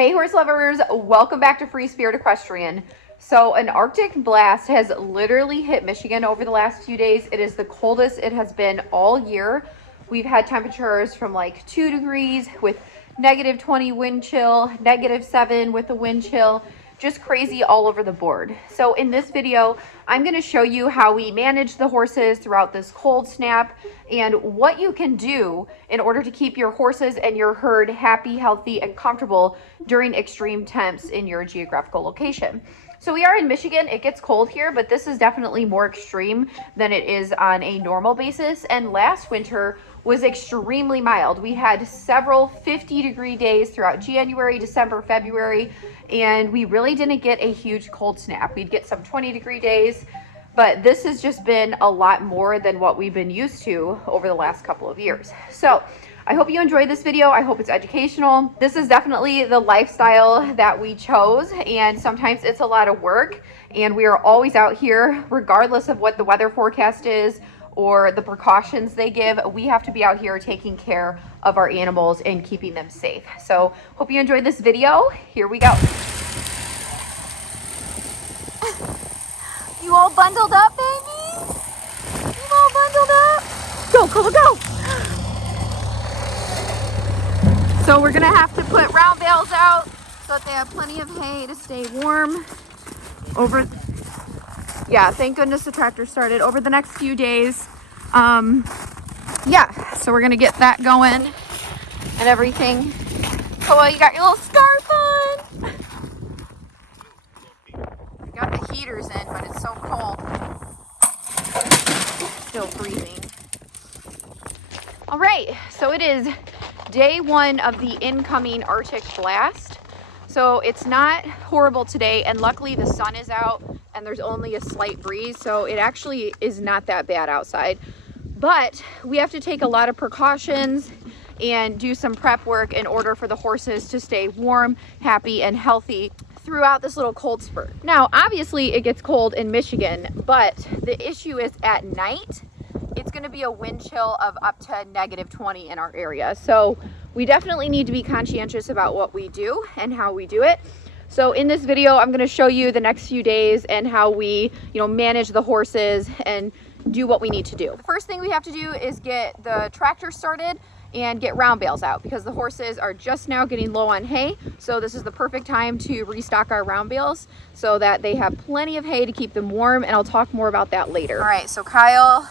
Hey horse lovers, welcome back to Free Spirit Equestrian. So an Arctic blast has literally hit Michigan over the last few days. It is the coldest it has been all year. We've had temperatures from like 2 degrees with -20 wind chill, -7 with the wind chill, just crazy all over the board. So in this video, I'm going to show you how we manage the horses throughout this cold snap and what you can do in order to keep your horses and your herd happy, healthy, and comfortable during extreme temps in your geographical location. So we are in Michigan. It gets cold here, but this is definitely more extreme than it is on a normal basis. And last winter was extremely mild. We had several 50-degree days throughout January, December, February, and we really didn't get a huge cold snap. We'd get some 20-degree days, but this has just been a lot more than what we've been used to over the last couple of years. So I hope you enjoyed this video. I hope it's educational. This is definitely the lifestyle that we chose, and sometimes it's a lot of work, and we are always out here regardless of what the weather forecast is or the precautions they give. We have to be out here taking care of our animals and keeping them safe. So hope you enjoyed this video. Here we go. You all bundled up, baby? You all bundled up? Go, go, go. So we're gonna have to put round bales out so that they have plenty of hay to stay warm over. Yeah, thank goodness the tractor started over the next few days. Yeah, so we're gonna get that going and everything. Oh, you got your little scarf on. You got the heaters in, but it's so cold. Still freezing. All right, so it is day one of the incoming Arctic blast. So it's not horrible today, and luckily the sun is out and there's only a slight breeze, so it actually is not that bad outside. But we have to take a lot of precautions and do some prep work in order for the horses to stay warm, happy, and healthy throughout this little cold spurt. Now, obviously it gets cold in Michigan, but the issue is at night, it's gonna be a wind chill of up to -20 in our area. So we definitely need to be conscientious about what we do and how we do it. So in this video, I'm gonna show you the next few days and how we, manage the horses and do what we need to do. The first thing we have to do is get the tractor started and get round bales out because the horses are just now getting low on hay. So this is the perfect time to restock our round bales so that they have plenty of hay to keep them warm, and I'll talk more about that later. All right, so Kyle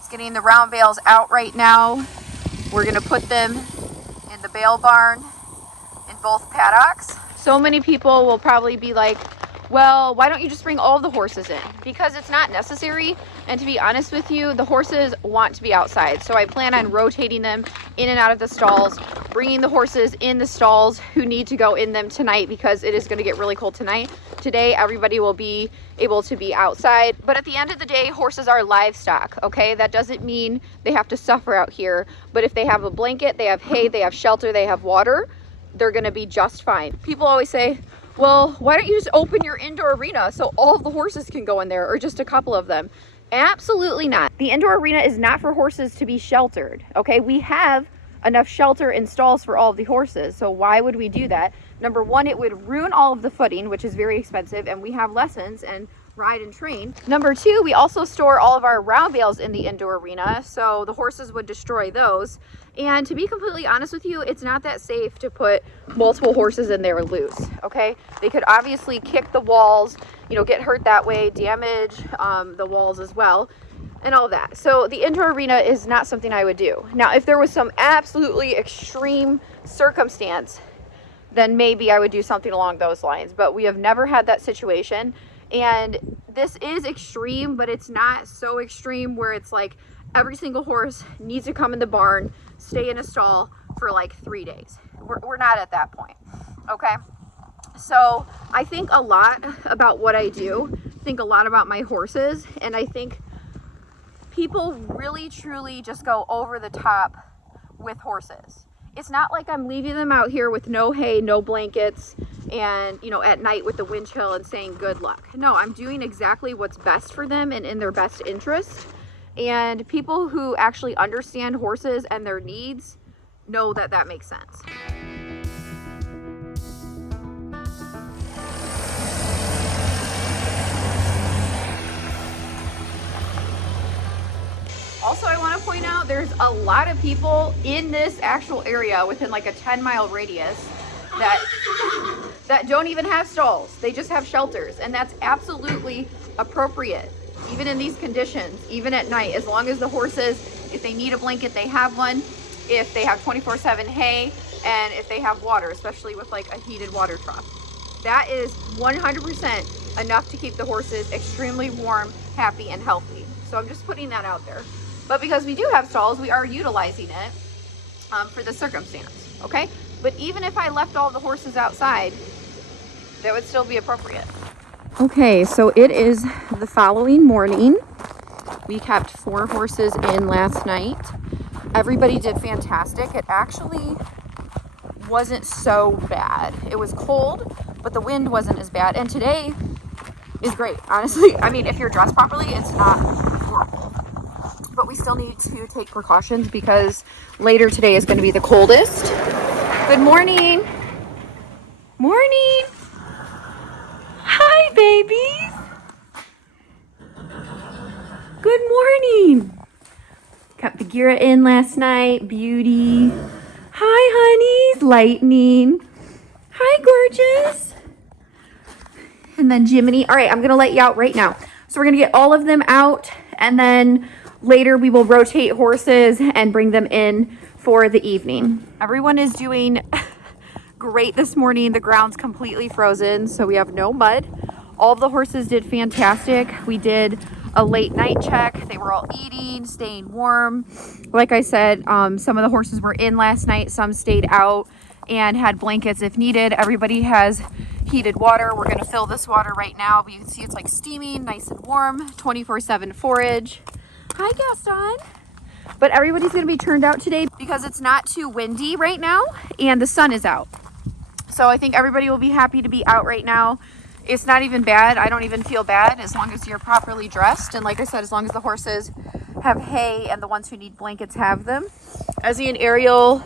is getting the round bales out right now. We're gonna put them in the bale barn in both paddocks. So many people will probably be like, well, why don't you just bring all the horses in? Because it's not necessary. And to be honest with you, the horses want to be outside. So I plan on rotating them in and out of the stalls, bringing the horses in the stalls who need to go in them tonight because it is going to get really cold tonight. Today, everybody will be able to be outside. But at the end of the day, horses are livestock, okay? That doesn't mean they have to suffer out here. But if they have a blanket, they have hay, they have shelter, they have water, they're going to be just fine. People always say, well, why don't you just open your indoor arena so all of the horses can go in there, or just a couple of them? Absolutely not. The indoor arena is not for horses to be sheltered, okay? We have enough shelter and stalls for all of the horses, so why would we do that? Number one, it would ruin all of the footing, which is very expensive, and we have lessons and ride and train. Number two, we also store all of our round bales in the indoor arena, so the horses would destroy those. And to be completely honest with you, it's not that safe to put multiple horses in there loose, okay? They could obviously kick the walls, get hurt that way, damage the walls as well, and all that. So the indoor arena is not something I would do. Now, if there was some absolutely extreme circumstance, then maybe I would do something along those lines. But we have never had that situation. And this is extreme, but it's not so extreme where it's like every single horse needs to come in the barn, stay in a stall for like 3 days. We're not at that point, okay? So I think a lot about what I do, think a lot about my horses, and I think people really truly just go over the top with horses. It's not like I'm leaving them out here with no hay, no blankets, and at night with the wind chill and saying good luck. No, I'm doing exactly what's best for them and in their best interest. And people who actually understand horses and their needs know that that makes sense. to point out there's a lot of people in this actual area within like a 10-mile radius that don't even have stalls. They just have shelters, and that's absolutely appropriate, even in these conditions, even at night, as long as the horses, if they need a blanket, they have one, if they have 24/7 hay, and if they have water, especially with like a heated water trough. That is 100% enough to keep the horses extremely warm, happy, and healthy. So I'm just putting that out there. But because we do have stalls, we are utilizing it for the circumstance, okay? But even if I left all the horses outside, that would still be appropriate. Okay, so it is the following morning. We kept 4 horses in last night. Everybody did fantastic. It actually wasn't so bad. It was cold, but the wind wasn't as bad. And today is great, honestly. I mean, if you're dressed properly, it's not horrible. But we still need to take precautions because later today is going to be the coldest. Good morning. Morning. Hi, babies. Good morning. Got Bagheera in last night. Beauty. Hi, honeys. Lightning. Hi, gorgeous. And then Jiminy. All right, I'm going to let you out right now. So we're going to get all of them out, and then later we will rotate horses and bring them in for the evening. Everyone is doing great this morning. The ground's completely frozen, so we have no mud. All of the horses did fantastic. We did a late night check. They were all eating, staying warm. Like I said, some of the horses were in last night. Some stayed out and had blankets if needed. Everybody has heated water. We're going to fill this water right now, but you can see it's like steaming, nice and warm, 24/7 forage. Hi, Gaston. But everybody's going to be turned out today because it's not too windy right now and the sun is out. So I think everybody will be happy to be out right now. It's not even bad. I don't even feel bad as long as you're properly dressed. And like I said, as long as the horses have hay and the ones who need blankets have them. Ezzy and Ariel,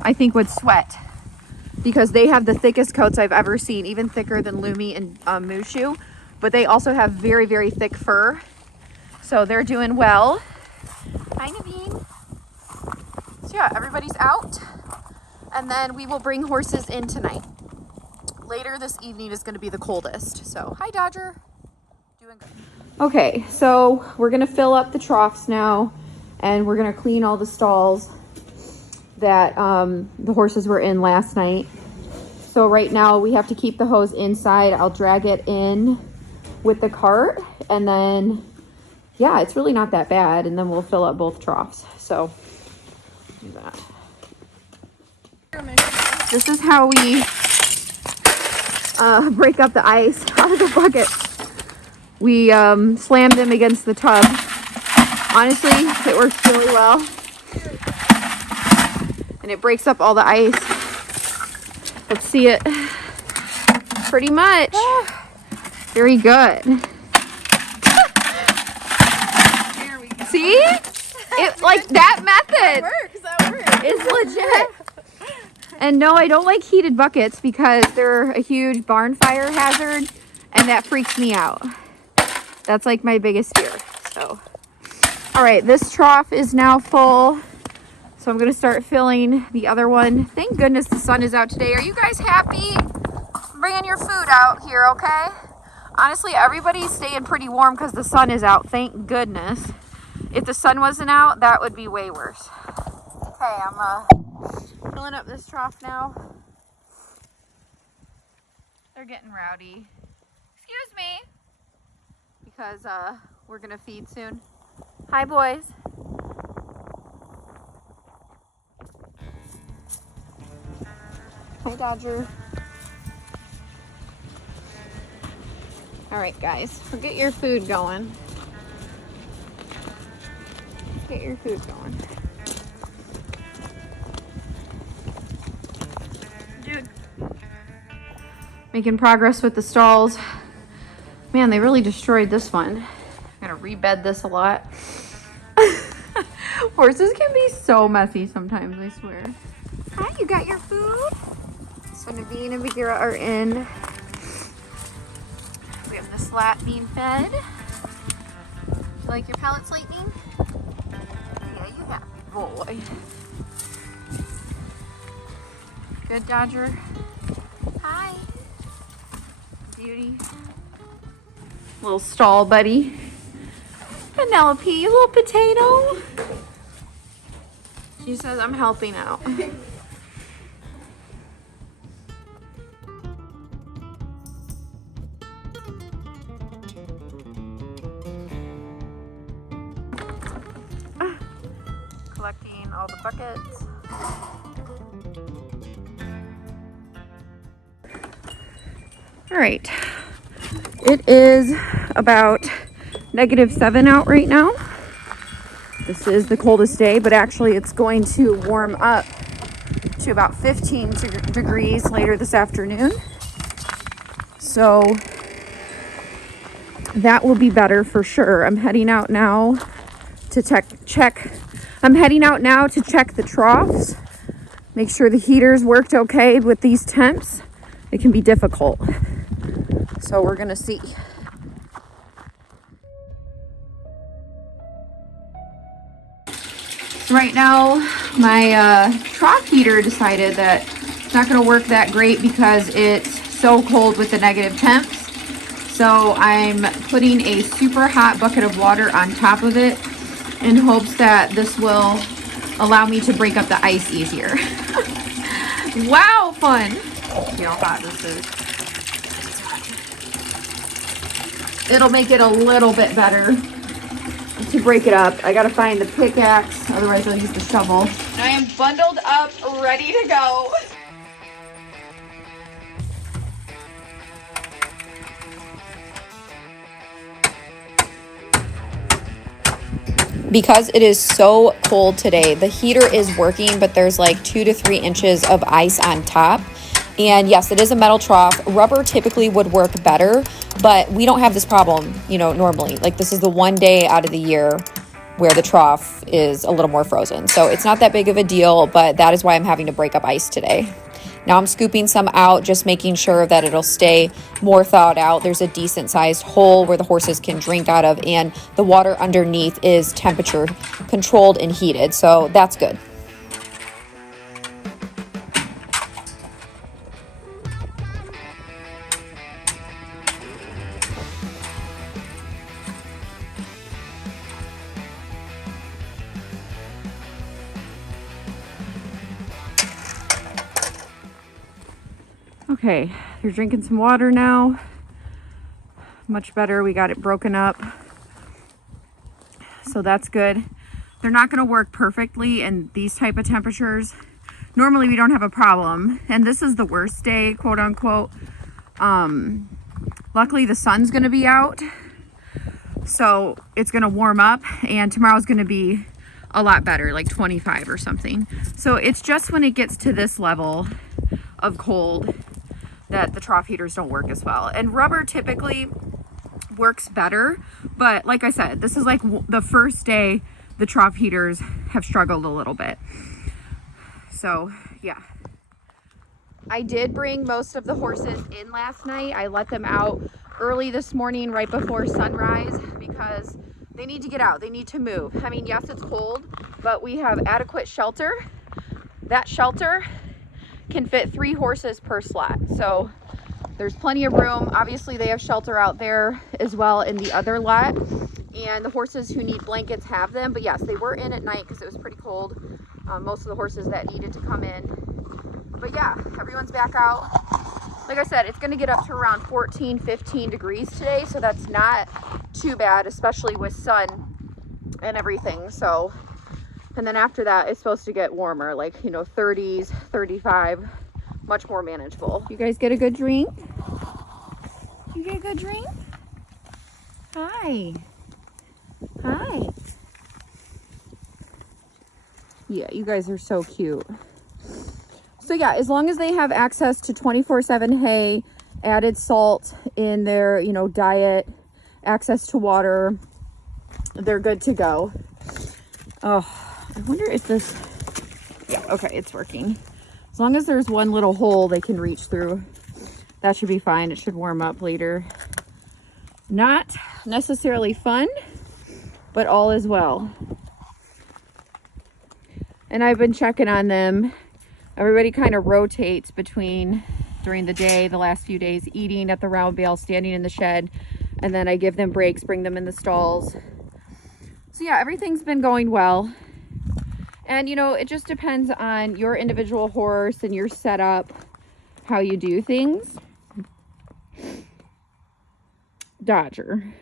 I think, would sweat because they have the thickest coats I've ever seen, even thicker than Lumi and Mushu. But they also have very, very thick fur. So they're doing well. Hi, NAVEEN. So yeah, everybody's out. And then we will bring horses in tonight. Later this evening is going to be the coldest. So, hi, Dodger. Doing good. Okay, so we're going to fill up the troughs now. And we're going to clean all the stalls that the horses were in last night. So right now we have to keep the hose inside. I'll drag it in with the cart. And then, yeah, it's really not that bad. And then we'll fill up both troughs. So, do that. This is how we break up the ice out of the bucket. We slam them against the tub. Honestly, it works really well. And it breaks up all the ice. Let's see it. Pretty much. Very good. Here we go. See? It, like, that method That works. is legit. And no, I don't like heated buckets because they're a huge barn fire hazard and that freaks me out. That's like my biggest fear. So, all right, this trough is now full. So I'm gonna start filling the other one. Thank goodness the sun is out today. Are you guys happy? I'm bringing your food out here, okay? Honestly, everybody's staying pretty warm because the sun is out, thank goodness. If the sun wasn't out, that would be way worse. Okay, I'm filling up this trough now. They're getting rowdy. Excuse me. Because we're gonna feed soon. Hi, boys. Hi, Dodger. All right, guys, we'll get your food going. Get your food going. Dude. Making progress with the stalls. Man, they really destroyed this one. I'm gonna rebed this a lot. Horses can be so messy sometimes, I swear. Hi, you got your food? So NAVEEN and Bagheera are in. We have the slat being fed. You like your pellets, Lightning? boy. Good, Dodger. Hi. Beauty. Little stall buddy. Penelope, you little potato. She says I'm helping out. Collecting all the buckets. All right, it is about -7 out right now. This is the coldest day, but actually it's going to warm up to about 15 degrees later this afternoon. So that will be better for sure. I'm heading out now to check the troughs, make sure the heaters worked okay with these temps. It can be difficult. So we're gonna see. Right now, my trough heater decided that it's not gonna work that great because it's so cold with the negative temps. So I'm putting a super hot bucket of water on top of it in hopes that this will allow me to break up the ice easier. Wow, fun. See how hot this is. It'll make it a little bit better to break it up. I gotta find the pickaxe, otherwise I'll use the shovel. And I am bundled up, ready to go. Because it is so cold today, the heater is working, but there's like 2 to 3 inches of ice on top. And yes, it is a metal trough. Rubber typically would work better, but we don't have this problem, you know, normally. Like this is the one day out of the year where the trough is a little more frozen. So it's not that big of a deal, but that is why I'm having to break up ice today. Now I'm scooping some out, just making sure that it'll stay more thawed out. There's a decent sized hole where the horses can drink out of, and the water underneath is temperature controlled and heated. So that's good. Okay, they're drinking some water now. Much better. We got it broken up. So that's good. They're not going to work perfectly in these type of temperatures. Normally we don't have a problem. And this is the worst day, quote unquote. Luckily the sun's going to be out. So it's going to warm up, and tomorrow's going to be a lot better, like 25 or something. So it's just when it gets to this level of cold that the trough heaters don't work as well. And rubber typically works better, but like I said, this is like the first day the trough heaters have struggled a little bit. So yeah, I did bring most of the horses in last night. I let them out early this morning right before sunrise because they need to get out, they need to move. I mean, yes, it's cold, but we have adequate shelter. That shelter can fit 3 horses per slot, so there's plenty of room. Obviously they have shelter out there as well in the other lot, and the horses who need blankets have them. But yes, they were in at night because it was pretty cold. Most of the horses that needed to come in, but yeah, everyone's back out. Like I said, it's going to get up to around 14-15 degrees today, so that's not too bad, especially with sun and everything. So, and then after that, it's supposed to get warmer, like, you know, 30s, 35, much more manageable. You guys get a good drink? You get a good drink? Hi. Hi. Yeah, you guys are so cute. So yeah, as long as they have access to 24/7 hay, added salt in their, you know, diet, access to water, they're good to go. Oh, I wonder if this, yeah, okay, it's working. As long as there's one little hole they can reach through, that should be fine. It should warm up later. Not necessarily fun, but all is well. and I've been checking on them. Everybody kind of rotates between during the day, the last few days, eating at the round bale, standing in the shed, and then I give them breaks, bring them in the stalls. So yeah, everything's been going well. And you know, it just depends on your individual horse and your setup, how you do things. Dodger.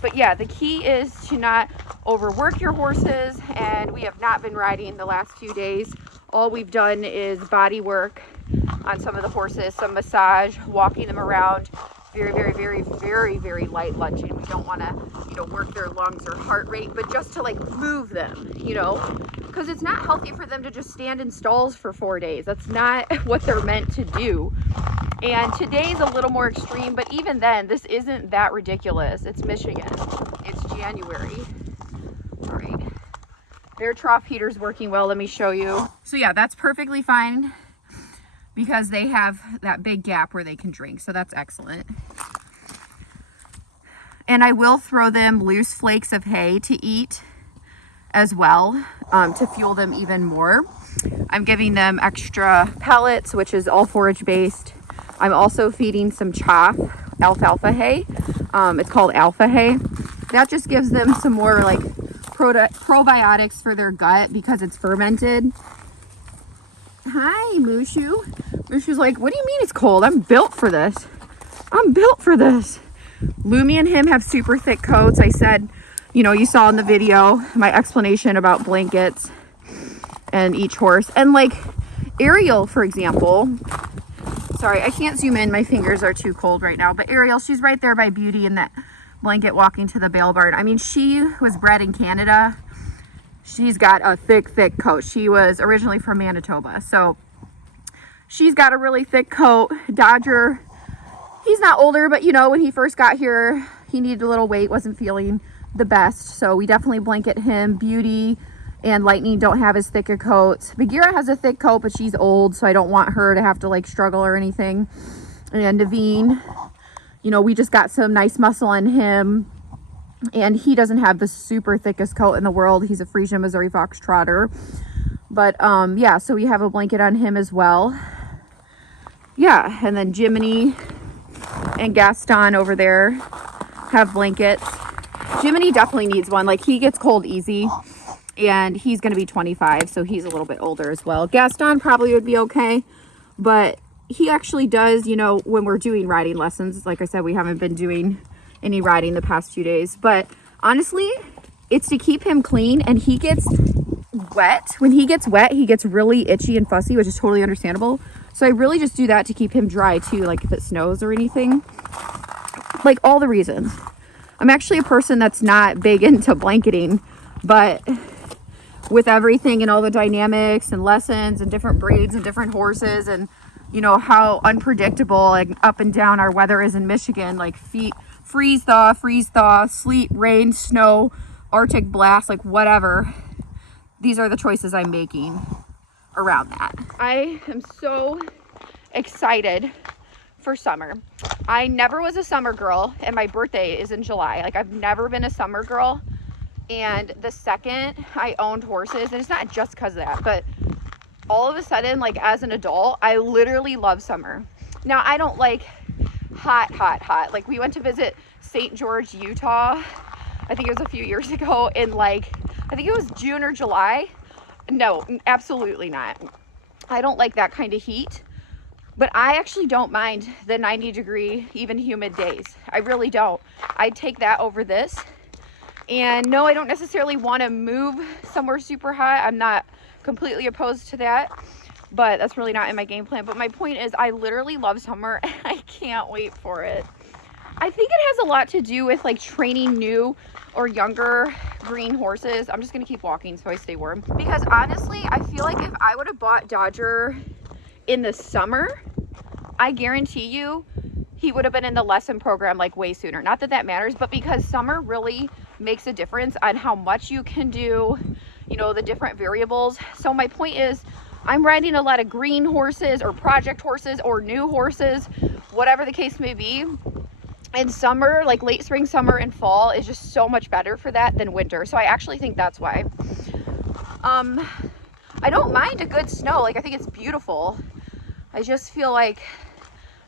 But yeah, the key is to not overwork your horses, and we have not been riding the last few days. All we've done is body work on some of the horses, some massage, walking them around, very light lunging. We don't want to, you know, work their lungs or heart rate, but just to like move them, you know, because it's not healthy for them to just stand in stalls for 4 days. That's not what they're meant to do. And today's a little more extreme, but even then, this isn't that ridiculous. It's Michigan. It's January. All right. Their trough heater's working well. Let me show you. So yeah, that's perfectly fine because they have that big gap where they can drink. So that's excellent. And I will throw them loose flakes of hay to eat as well, to fuel them even more. I'm giving them extra pellets, which is all forage based. I'm also feeding some chaff, alfalfa hay. It's called alpha hay. That just gives them some more like probiotics for their gut because it's fermented. Hi, Mushu. Mushu's like, what do you mean it's cold? I'm built for this. I'm built for this. Lumie and him have super thick coats. I said, you know, you saw in the video my explanation about blankets and each horse. And like Ariel, for example, sorry, I can't zoom in. My fingers are too cold right now. But Ariel, she's right there by Beauty in that blanket walking to the bale barn. I mean, she was bred in Canada. She's got a thick coat. She was originally from Manitoba. So she's got a really thick coat. Dodger, he's not older, but you know, when he first got here, he needed a little weight, wasn't feeling the best. So we definitely blanket him. Beauty and Lightning don't have as thick a coat. Bagheera has a thick coat, but she's old, so I don't want her to have to like struggle or anything. And NAVEEN, you know, we just got some nice muscle on him, and he doesn't have the super thickest coat in the world. He's a Frisian Missouri Fox Trotter. But yeah, so we have a blanket on him as well. Yeah, and then Jiminy and Gaston over there have blankets. Jiminy definitely needs one. Like, he gets cold easy. And he's going to be 25, so he's a little bit older as well. Gaston probably would be okay, but he actually does, you know, when we're doing riding lessons. Like I said, we haven't been doing any riding the past few days, but honestly, it's to keep him clean, and he gets wet. When he gets wet, he gets really itchy and fussy, which is totally understandable. So I really just do that to keep him dry too, like if it snows or anything. Like, all the reasons. I'm actually a person that's not big into blanketing, but with everything and all the dynamics and lessons and different breeds and different horses, and you know how unpredictable and up and down our weather is in Michigan, like freeze thaw, sleet, rain, snow, Arctic blast, like whatever. These are the choices I'm making around that. I am so excited for summer. I never was a summer girl, and my birthday is in July. Like, I've never been a summer girl. And the second I owned horses, and it's not just because of that, but all of a sudden, like as an adult, I literally love summer. Now, I don't like hot. Like, we went to visit St. George, Utah. I think it was a few years ago in like, I think it was June or July. No, absolutely not. I don't like that kind of heat, but I actually don't mind the 90-degree, even humid days. I really don't. I'd take that over this. And no, I don't necessarily want to move somewhere super hot. I'm not completely opposed to that, but that's really not in my game plan. But my point is, I literally love summer, and I can't wait for it. I think it has a lot to do with like training new or younger green horses. I'm just going to keep walking so I stay warm. Because honestly, I feel like if I would have bought Dodger in the summer, I guarantee you he would have been in the lesson program like way sooner. Not that that matters, but because summer really makes a difference on how much you can do, you know, the different variables. So my point is, I'm riding a lot of green horses or project horses or new horses, whatever the case may be. And summer, like late spring, summer, and fall is just so much better for that than winter. So I actually think that's why. I don't mind a good snow. Like, I think it's beautiful. I just feel like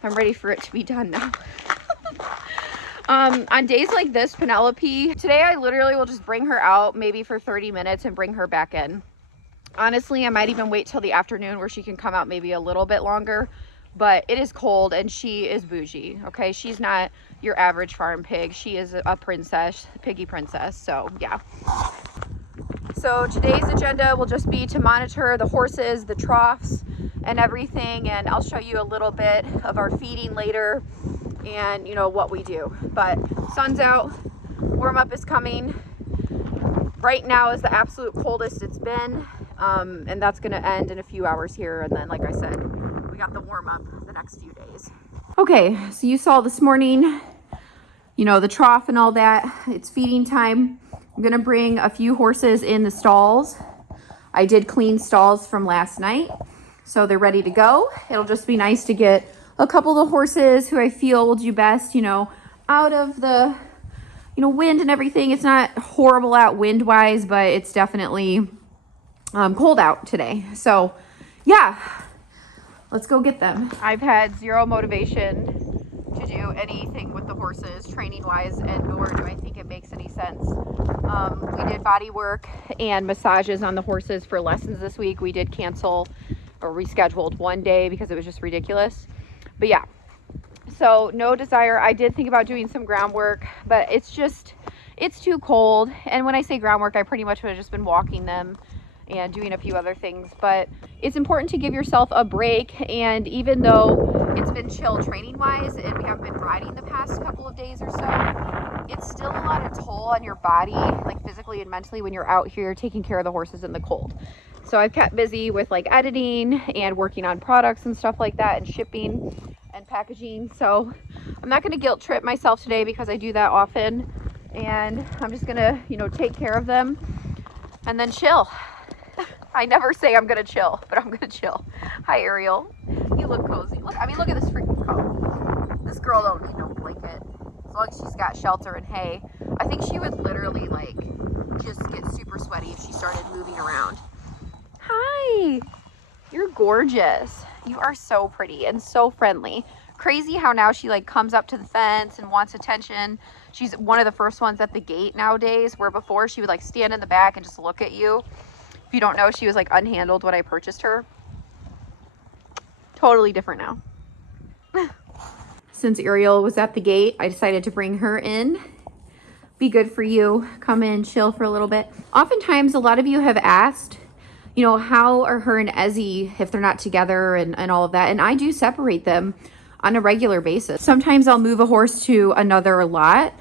I'm ready for it to be done now. On days like this, Penelope, today I literally will just bring her out maybe for 30 minutes and bring her back in. Honestly, I might even wait till the afternoon where she can come out maybe a little bit longer, but it is cold and she is bougie, okay? She's not your average farm pig. She is a princess, piggy princess, so yeah. So today's agenda will just be to monitor the horses, the troughs, and everything, and I'll show you a little bit of our feeding later and, you know, what we do. But sun's out, warm up is coming. Right now is the absolute coldest it's been, and that's going to end in a few hours here, and then, like I said, we got the warm up the next few days. Okay, so you saw this morning, you know, the trough and all that. It's feeding time. I'm gonna bring a few horses in the stalls. I did clean stalls from last night, so they're ready to go. It'll just be nice to get a couple of the horses who I feel will do best, you know, out of the, you know, wind and everything. It's not horrible out wind wise, but it's definitely cold out today. So yeah, let's go get them. I've had zero motivation to do anything with the horses training wise, and nor do I think it makes any sense. We did body work and massages on the horses for lessons this week. We did cancel or rescheduled one day because it was just ridiculous. But yeah, so no desire. I did think about doing some groundwork, but it's too cold. And when I say groundwork, I pretty much would have just been walking them and doing a few other things. But it's important to give yourself a break, and even though it's been chill training wise and we haven't been riding the past couple of days or so, it's still a lot of toll on your body, like physically and mentally, when you're out here taking care of the horses in the cold. So I've kept busy with like editing and working on products and stuff like that, and shipping and packaging. So I'm not going to guilt trip myself today because I do that often, and I'm just gonna, you know, take care of them and then chill. I never say I'm gonna chill, but I'm gonna chill. Hi, Ariel. You look cozy. Look, I mean, look at this freaking coat. This girl don't need no blanket. As long as she's got shelter and hay. I think she would literally, like, just get super sweaty if she started moving around. Hi. You're gorgeous. You are so pretty and so friendly. Crazy how now she, like, comes up to the fence and wants attention. She's one of the first ones at the gate nowadays, where before she would, like, stand in the back and just look at you. If you don't know, she was like unhandled when I purchased her. Totally different now. Since Ariel was at the gate, I decided to bring her in. Be good for you. Come in, chill for a little bit. Oftentimes, a lot of you have asked, you know, how are her and Ezzy if they're not together and all of that. And I do separate them on a regular basis. Sometimes I'll move a horse to another lot,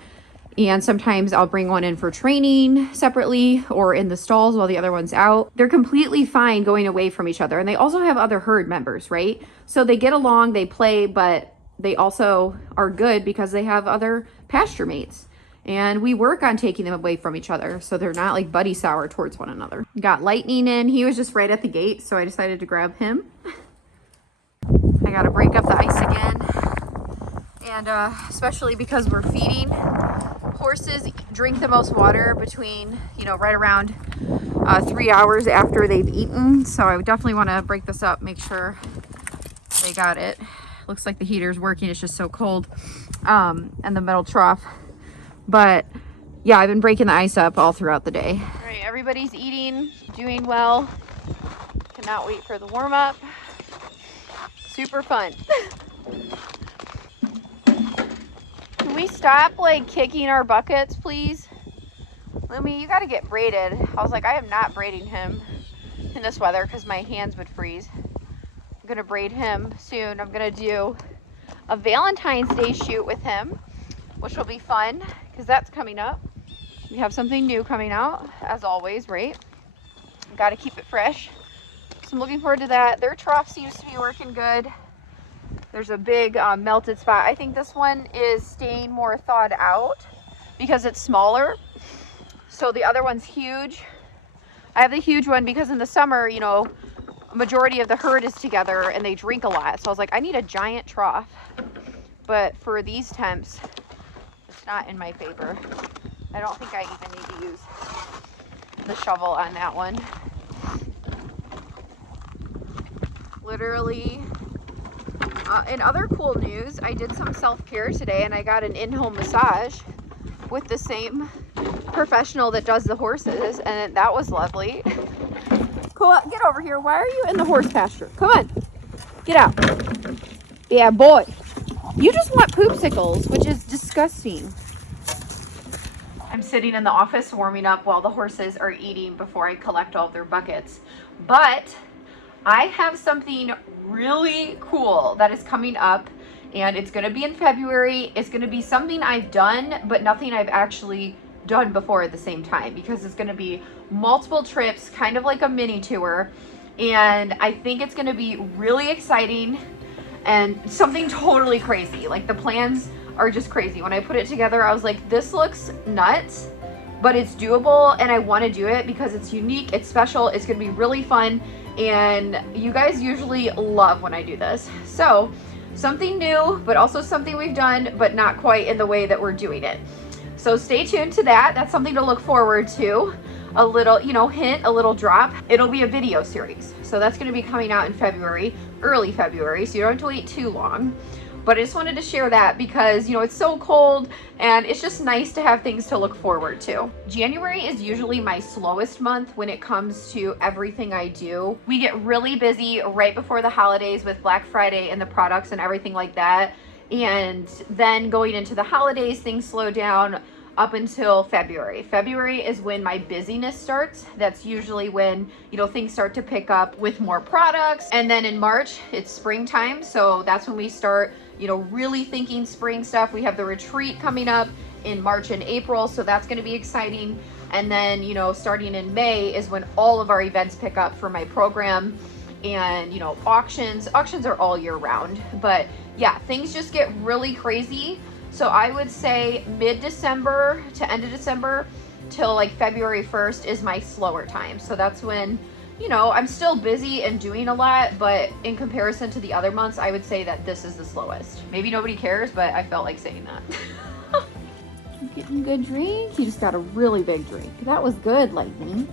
and sometimes I'll bring one in for training separately or in the stalls while the other one's out. They're completely fine going away from each other. And they also have other herd members, right? So they get along, they play, but they also are good because they have other pasture mates. And we work on taking them away from each other so they're not like buddy sour towards one another. Got Lightning in. He was just right at the gate, so I decided to grab him. I gotta break up the ice again. And especially because we're feeding. Horses drink the most water between, you know, right around 3 hours after they've eaten. So I would definitely want to break this up, make sure they got it. Looks like the heater's working. It's just so cold. And the metal trough. But yeah, I've been breaking the ice up all throughout the day. All right, everybody's eating, doing well. Cannot wait for the warm up. Super fun. Can we stop like kicking our buckets, please? Lumi, you gotta get braided. I was like, I am not braiding him in this weather because my hands would freeze. I'm gonna braid him soon. I'm gonna do a Valentine's Day shoot with him, which will be fun because that's coming up. We have something new coming out, as always, right? Gotta keep it fresh. So I'm looking forward to that. Their trough seems to be working good. There's a big melted spot. I think this one is staying more thawed out because it's smaller. So the other one's huge. I have the huge one because in the summer, you know, a majority of the herd is together and they drink a lot. So I was like, I need a giant trough. But for these temps, it's not in my favor. I don't think I even need to use the shovel on that one. literally, in other cool news, I did some self-care today and I got an in-home massage with the same professional that does the horses, and that was lovely. Go up, get over here. Why are you in the horse pasture? Come on, get out. Yeah, boy. You just want poopsicles, which is disgusting. I'm sitting in the office warming up while the horses are eating before I collect all of their buckets. But I have something really cool that is coming up, and it's going to be in February. It's going to be something I've done, but nothing I've actually done before at the same time, because it's going to be multiple trips, kind of like a mini tour. And I think it's going to be really exciting and something totally crazy. Like, the plans are just crazy. When I put it together, I was like, this looks nuts, but it's doable, and I want to do it because it's unique, it's special, it's going to be really fun, and you guys usually love when I do this. So something new, but also something we've done, but not quite in the way that we're doing it. So stay tuned to that. That's something to look forward to. A little, you know, hint, a little drop. It'll be a video series. So that's going to be coming out in February, early February. So you don't have to wait too long. But I just wanted to share that because, you know, it's so cold and it's just nice to have things to look forward to. January is usually my slowest month when it comes to everything I do. We get really busy right before the holidays with Black Friday and the products and everything like that. And then going into the holidays, things slow down up until February. February is when my busyness starts. That's usually when, you know, things start to pick up with more products. And then in March, it's springtime. So that's when we start, you know, really thinking spring stuff. We have the retreat coming up in March and April. So that's going to be exciting. And then, you know, starting in May is when all of our events pick up for my program. And, you know, auctions are all year round. But yeah, things just get really crazy. So I would say mid-December to end of December till like February 1st is my slower time. So that's when, you know, I'm still busy and doing a lot, but in comparison to the other months, I would say that this is the slowest. Maybe nobody cares, but I felt like saying that. You getting a good drink? You just got a really big drink. That was good, Lightning.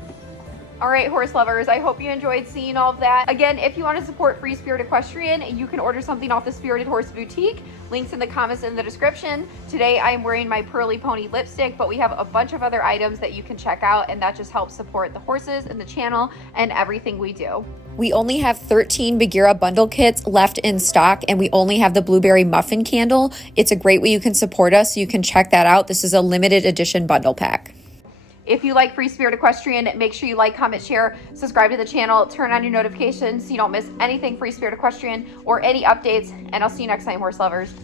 All right, horse lovers, I hope you enjoyed seeing all of that. Again, if you want to support Free Spirit Equestrian, you can order something off the Spirited Horse Boutique. Links in the comments in the description. Today, I am wearing my Pearly Pony lipstick, but we have a bunch of other items that you can check out, and that just helps support the horses and the channel and everything we do. We only have 13 Bagheera bundle kits left in stock, and we only have the blueberry muffin candle. It's a great way you can support us, so you can check that out. This is a limited edition bundle pack. If you like Free Spirit Equestrian, make sure you like, comment, share, subscribe to the channel, turn on your notifications so you don't miss anything Free Spirit Equestrian or any updates, and I'll see you next time, horse lovers.